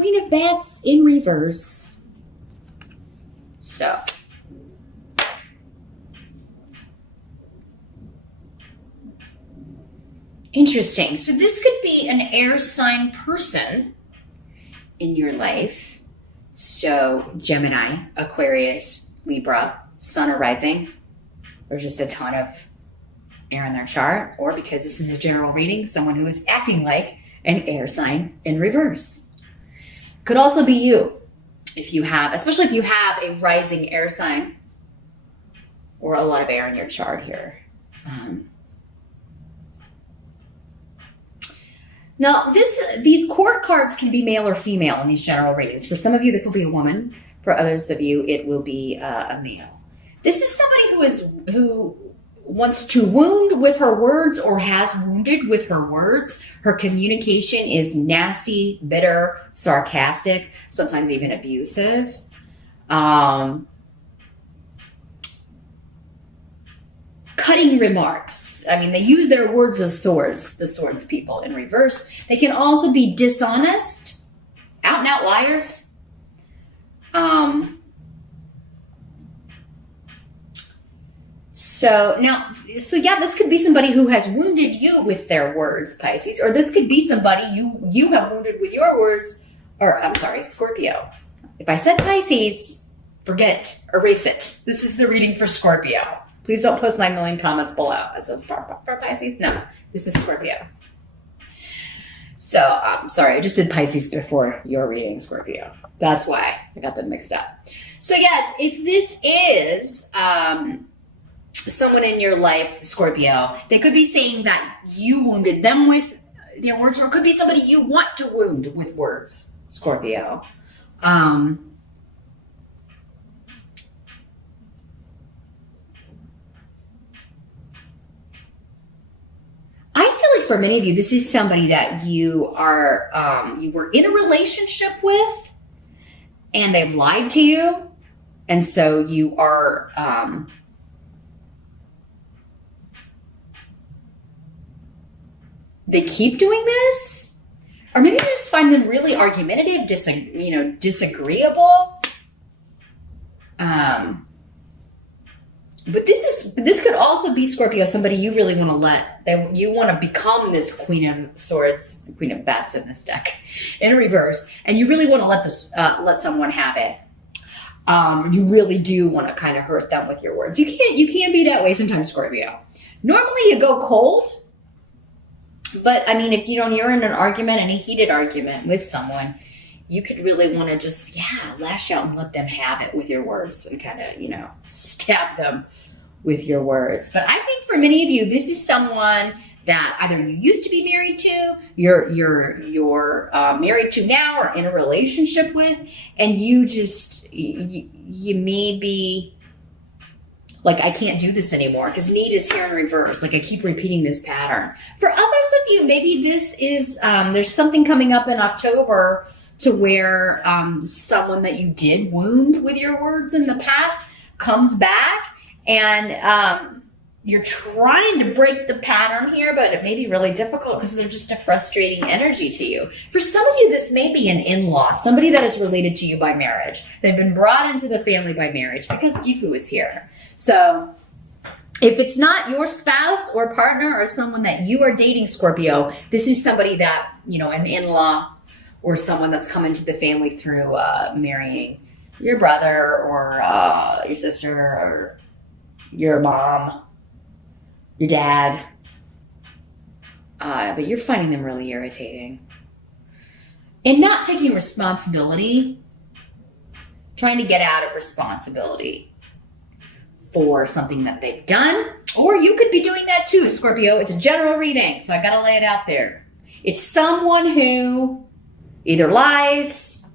Queen of Bats in reverse. So. Interesting. So this could be an air sign person in your life. So Gemini, Aquarius, Libra, Sun or rising. There's just a ton of air in their chart. Or because this is a general reading, someone who is acting like an air sign in reverse. Could also be you. If you have, especially if you have a rising air sign or a lot of air in your chart here. Now, these court cards can be male or female in these general readings. For some of you, this will be a woman. For others of you, it will be a male. This is somebody who wants to wound with her words or has wounded with her words. Her communication is nasty, bitter, sarcastic, sometimes even abusive. Cutting remarks. I mean, they use their words as swords, the swords people in reverse. They can also be dishonest, out and out liars. So yeah, this could be somebody who has wounded you with their words, Pisces, or this could be somebody you have wounded with your words, or I'm sorry, Scorpio. If I said Pisces, forget it, erase it. This is the reading for Scorpio. Please don't post 9 million comments below. Is this for Pisces? No, this is Scorpio. So, sorry, I just did Pisces before your reading, Scorpio. That's why I got them mixed up. So yes, if this is someone in your life, Scorpio, they could be saying that you wounded them with their words, or it could be somebody you want to wound with words, Scorpio. I feel like for many of you, this is somebody that you are, you were in a relationship with and they've lied to you. And so you are, they keep doing this, or maybe you just find them really argumentative, disagreeable. But this could also be, Scorpio, somebody you really want to you want to become this Queen of Swords, Queen of Bats in this deck, in reverse, and you really want to let someone have it. You really do want to kind of hurt them with your words. You can be that way sometimes, Scorpio. Normally you go cold, but I mean, if you're in an argument, any heated argument with someone, you could really want to just, lash out and let them have it with your words and kind of, stab them with your words. But I think for many of you, this is someone that either you used to be married to, you're married to now, or in a relationship with, and you may be like, I can't do this anymore because need is here in reverse. Like I keep repeating this pattern. For others of you, maybe this is, there's something coming up in October to where someone that you did wound with your words in the past comes back, and you're trying to break the pattern here, but it may be really difficult because they're just a frustrating energy to you. For some of you, this may be an in-law, somebody that is related to you by marriage. They've been brought into the family by marriage because Gifu is here. So if it's not your spouse or partner or someone that you are dating, Scorpio, this is somebody that, an in-law, or someone that's come into the family through marrying your brother or your sister or your mom, your dad. But you're finding them really irritating. And not taking responsibility, trying to get out of responsibility for something that they've done. Or you could be doing that too, Scorpio. It's a general reading, so I got to lay it out there. It's someone who either lies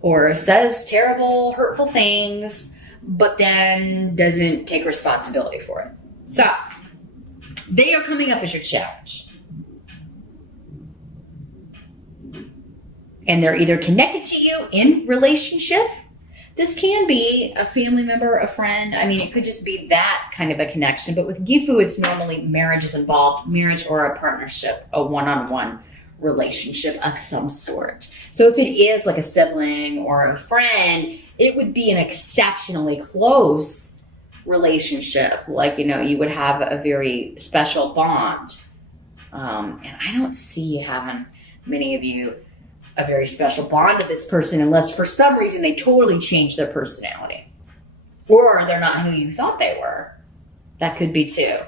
or says terrible, hurtful things, but then doesn't take responsibility for it. So they are coming up as your challenge. And they're either connected to you in relationship. This can be a family member, a friend. I mean, it could just be that kind of a connection. But with Gifu, it's normally marriage is involved, marriage or a partnership, a one-on-one relationship of some sort. So if it is like a sibling or a friend, it would be an exceptionally close relationship. Like, you would have a very special bond. And I don't see you having, many of you, a very special bond to this person unless for some reason they totally changed their personality. Or they're not who you thought they were. That could be too.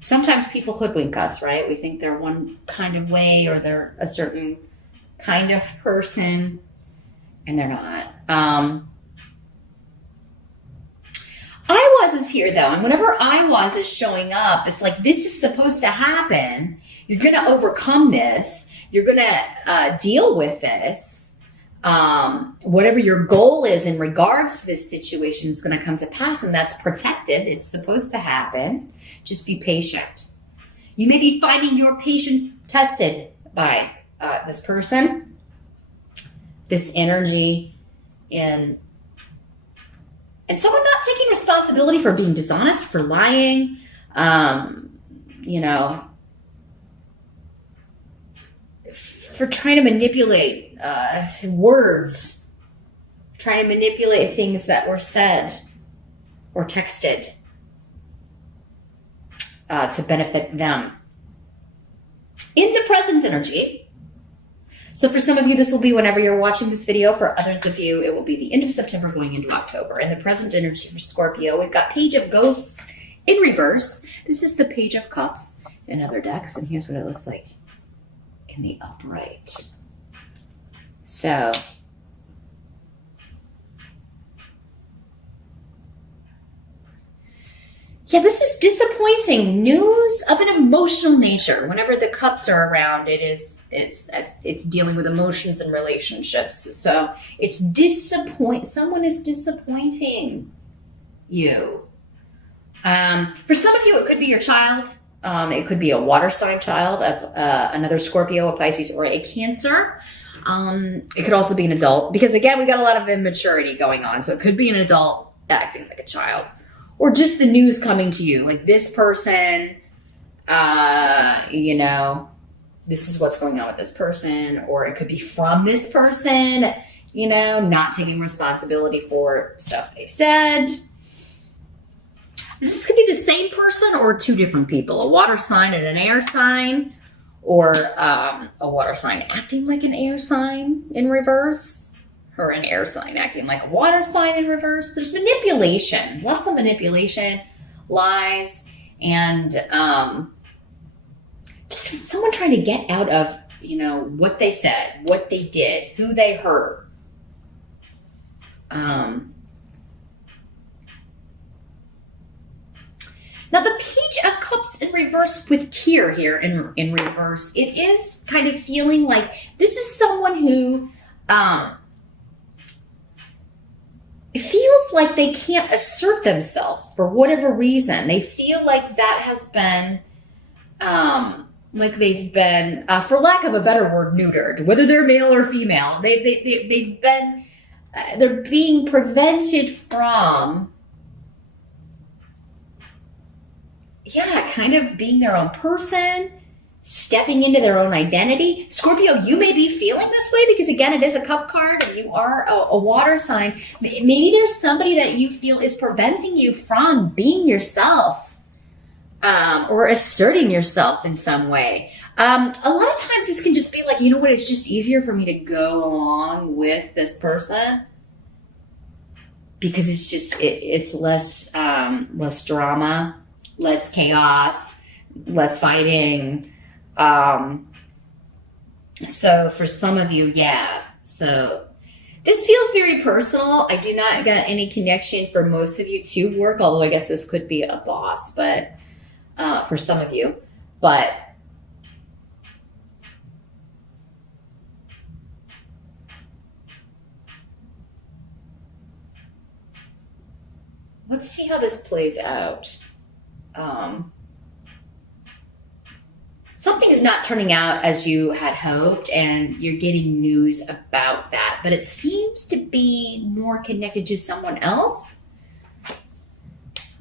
Sometimes people hoodwink us, right? We think they're one kind of way or they're a certain kind of person, and they're not. I was is here though, and whenever I was is showing up, it's like this is supposed to happen. You're going to overcome this. You're going to deal with this. Whatever your goal is in regards to this situation is going to come to pass, and that's protected. It's supposed to happen. Just be patient. You may be finding your patience tested by this person, this energy, and someone not taking responsibility for being dishonest, for lying, for trying to manipulate words, trying to manipulate things that were said or texted to benefit them. In the present energy, so for some of you, this will be whenever you're watching this video. For others of you, it will be the end of September going into October. In the present energy for Scorpio, we've got Page of Ghosts in reverse. This is the Page of Cups in other decks, and here's what it looks like in the upright. So yeah, this is disappointing news of an emotional nature. Whenever the cups are around, it's dealing with emotions and relationships. So it's someone is disappointing you. For some of you, it could be your child. It could be a water sign child, another Scorpio, a Pisces, or a Cancer. It could also be an adult, because again, we got a lot of immaturity going on. So it could be an adult acting like a child, or just the news coming to you, like this person, this is what's going on with this person, or it could be from this person, not taking responsibility for stuff they've said. This could be the same person or two different people, a water sign and an air sign, or a water sign acting like an air sign in reverse, or an air sign acting like a water sign in reverse. There's manipulation, lots of manipulation, lies, and just someone trying to get out of, what they said, what they did, who they hurt. Now the Page of Cups in reverse with tear here in reverse, it is kind of feeling like this is someone who it feels like they can't assert themselves for whatever reason. They feel like that has been, like they've been, for lack of a better word, neutered. Whether they're male or female, they've been, they're being prevented from, kind of being their own person, stepping into their own identity. Scorpio, you may be feeling this way because, again, it is a cup card and you are a water sign. Maybe there's somebody that you feel is preventing you from being yourself, or asserting yourself in some way. A lot of times this can just be like, it's just easier for me to go along with this person because it's just, it's less drama, less chaos, less fighting. So for some of you, so this feels very personal. I do not get any connection for most of you to work, although I guess this could be a boss, but for some of you, but let's see how this plays out. Something is not turning out as you had hoped, and you're getting news about that, but it seems to be more connected to someone else.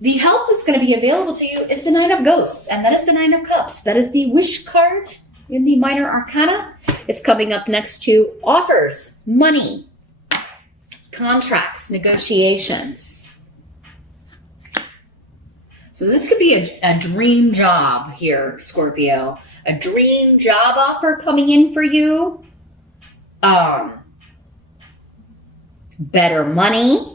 The help that's going to be available to you is the Nine of Ghosts, and that is the Nine of Cups. That is the wish card in the minor arcana. It's coming up next to offers, money, contracts, negotiations. So this could be a dream job here, Scorpio. A dream job offer coming in for you. Better money.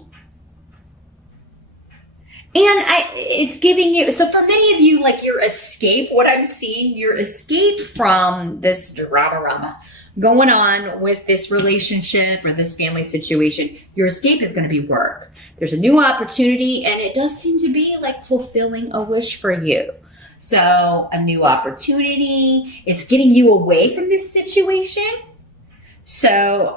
And it's giving you, so for many of you, like your escape, what I'm seeing, your escape from this drama going on with this relationship or this family situation, your escape is going to be work. There's a new opportunity, and it does seem to be like fulfilling a wish for you. So a new opportunity, it's getting you away from this situation. So,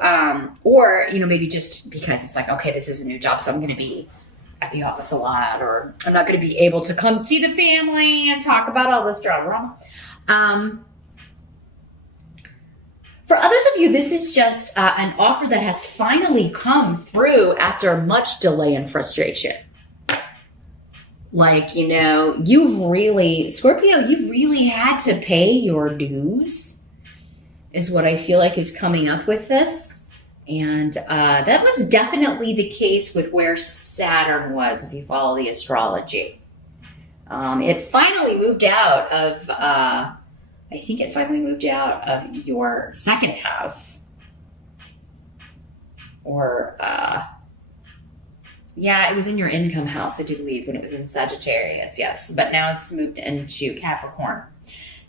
or, maybe just because it's like, okay, this is a new job, so I'm going to be at the office a lot, or I'm not going to be able to come see the family and talk about all this drama. For others of you, this is just an offer that has finally come through after much delay and frustration. Like, Scorpio, you've really had to pay your dues, is what I feel like is coming up with this. And that was definitely the case with where Saturn was, if you follow the astrology. It finally moved out of, your second house. Or, it was in your income house, I do believe, when it was in Sagittarius, yes. But now it's moved into Capricorn.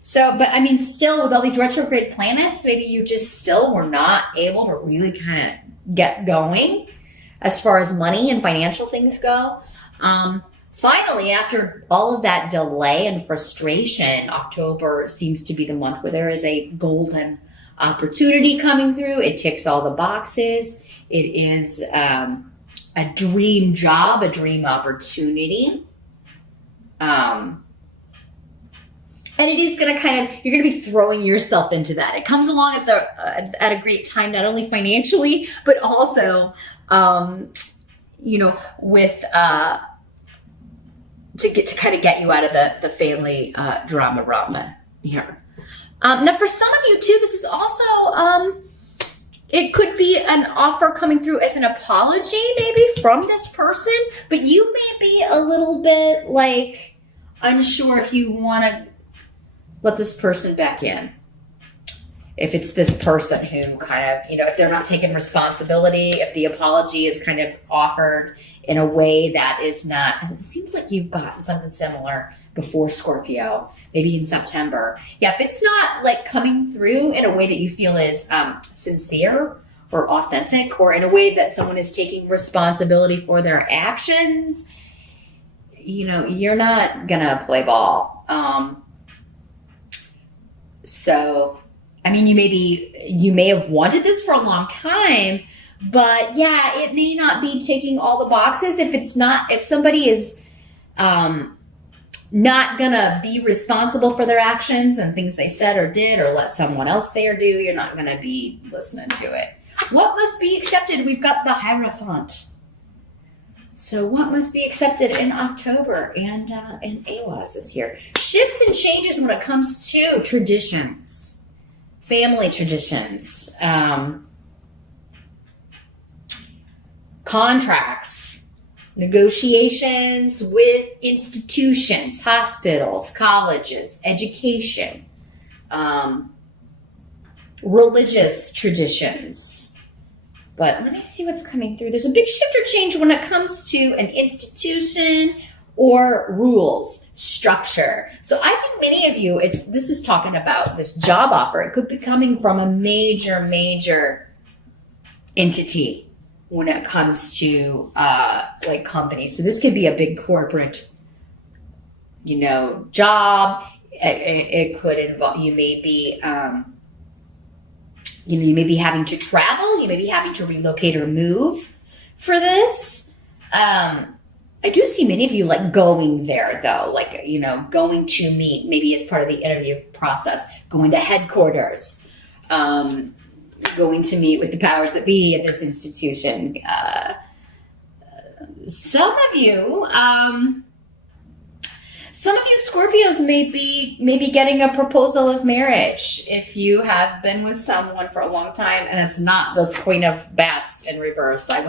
So, but still with all these retrograde planets, maybe you just still were not able to really kind of get going as far as money and financial things go. Finally, after all of that delay and frustration, October seems to be the month where there is a golden opportunity coming through. It ticks all the boxes. It is a dream job, a dream opportunity. And it is going to you're going to be throwing yourself into that. It comes along at a great time, not only financially, but also, with, to get you out of the family, drama here. Now for some of you too, this is also, it could be an offer coming through as an apology maybe from this person, but you may be a little bit like unsure if you want to let this person back in. If it's this person who if they're not taking responsibility, if the apology is kind of offered in a way that is not, and it seems like you've gotten something similar before, Scorpio, maybe in September. Yeah, if it's not like coming through in a way that you feel is sincere or authentic, or in a way that someone is taking responsibility for their actions, you're not gonna play ball. So, you may have wanted this for a long time, but yeah, it may not be ticking all the boxes. If somebody is not gonna be responsible for their actions and things they said or did, or let someone else say or do, you're not gonna be listening to it. What must be accepted? We've got the Hierophant. So what must be accepted in October? And Awas is here. Shifts and changes when it comes to traditions, family traditions, contracts, negotiations with institutions, hospitals, colleges, education, religious traditions. But let me see what's coming through. There's a big shift or change when it comes to an institution or rules, structure. So I think many of you, this is talking about this job offer. It could be coming from a major entity when it comes to like companies. So this could be a big corporate, job. It could involve, you may be having to travel. You may be having to relocate or move for this. I do see many of you like going there though, like, going to meet maybe as part of the interview process, going to headquarters, going to meet with the powers that be at this institution. Some of Some of you Scorpios may be getting a proposal of marriage if you have been with someone for a long time and it's not this Queen of Bats in reverse. I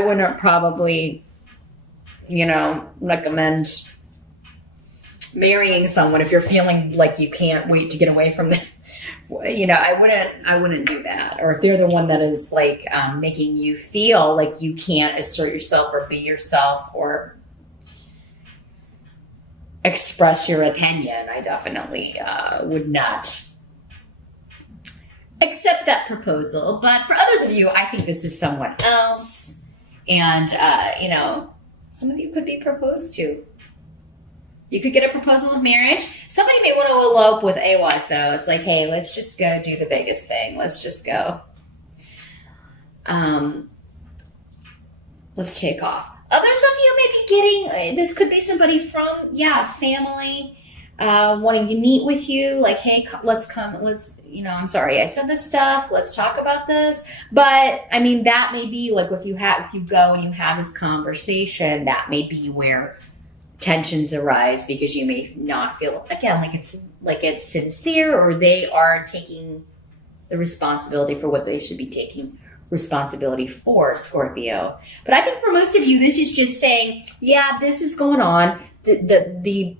wouldn't probably, recommend marrying someone if you're feeling like you can't wait to get away from them. I wouldn't do that. Or if they're the one that is like making you feel like you can't assert yourself or be yourself or express your opinion, I definitely would not accept that proposal. But for others of you, I think this is someone else. And, some of you could be proposed to. You could get a proposal of marriage. Somebody may want to elope with AWAS, though. It's like, hey, let's just go do the biggest thing. Let's just go. Let's take off. Others of you may be getting, this could be somebody from, family, wanting to meet with you. Like, hey, I'm sorry I said this stuff. Let's talk about this. But, that may be like if you go and you have this conversation, that may be where tensions arise because you may not feel, again, like it's sincere or they are taking the responsibility for what they should be taking responsibility for, Scorpio. But I think for most of you, this is just saying, this is going on. The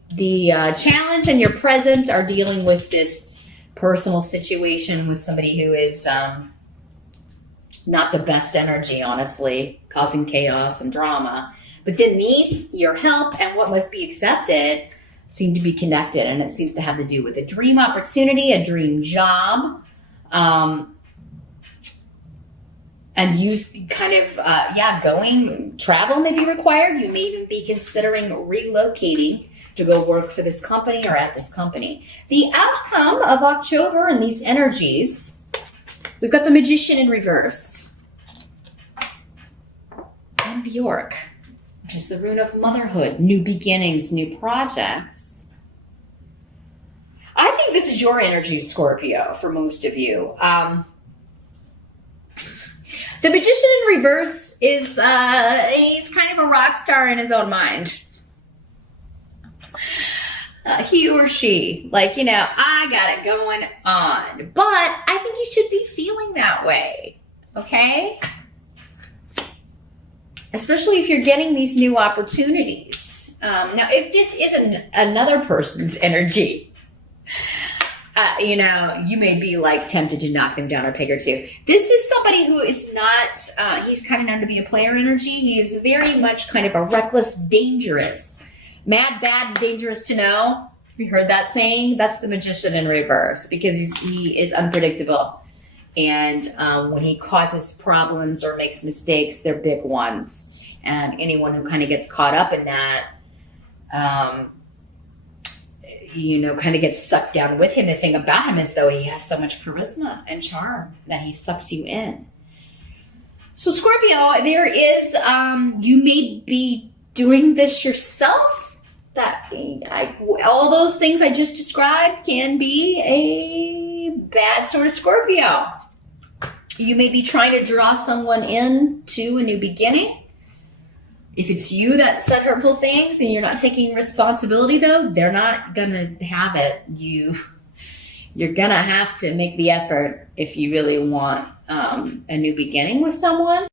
challenge and your present are dealing with this personal situation with somebody who is not the best energy, honestly, causing chaos and drama. But then your help and what must be accepted seem to be connected, and it seems to have to do with a dream opportunity, a dream job, and travel may be required. You may even be considering relocating to go work for this company or at this company. The outcome of October and these energies, we've got the Magician in reverse. And Bjork, which is the rune of motherhood, new beginnings, new projects. I think this is your energy, Scorpio, for most of you. The Magician in reverse is, he's kind of a rock star in his own mind. He or she, I got it going on. But I think you should be feeling that way, okay? Especially if you're getting these new opportunities. Now, if this isn't another person's energy, you may be tempted to knock them down a peg or two. This is somebody who is not, he's kind of known to be a player energy. He is very much kind of a reckless, dangerous, mad, bad, dangerous to know. Have you heard that saying? That's the Magician in reverse because he is unpredictable. And when he causes problems or makes mistakes, they're big ones. And anyone who kind of gets caught up in that, kind of gets sucked down with him. The thing about him is, though, he has so much charisma and charm that he sucks you in. So, Scorpio, there is, you may be doing this yourself. All those things I just described can be a bad sort of Scorpio. You may be trying to draw someone in to a new beginning. If it's you that said hurtful things and you're not taking responsibility, though, they're not going to have it. You're going to have to make the effort if you really want a new beginning with someone.